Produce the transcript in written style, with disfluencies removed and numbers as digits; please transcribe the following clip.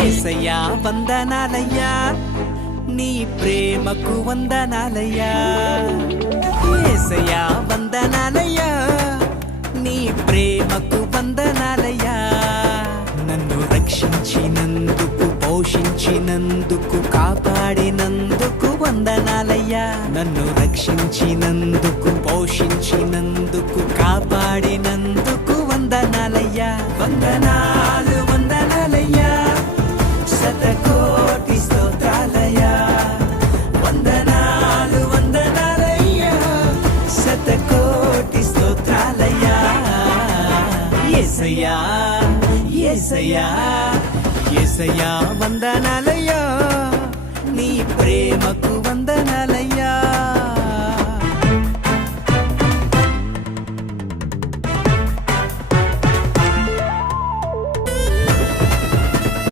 యేసయ్యా వందనాలయ్యా నీ ప్రేమకు వందనాలయ్యా యేసయ్యా వందనాలయ్యా నీ ప్రేమకు వందనాలయ్యా నన్ను రక్షించినందుకు పోషించినందుకు కాపాడినందుకు వందనాలయ్యా నన్ను రక్షించినందుకు పోషించినందుకు కాపాడినందుకు వందనాలయ్యా వందనాలు వందనాలయ్యా శతకోటి స్తోత్రాలయ్యా వందనాలు వందనాలయ్యా శతకోటి స్తోత్రాలయ్యా యేసయ్యా యేసయ్యా యేసయ్యా వందనాలయ్యా నీ ప్రేమకు వందనాలయ్యా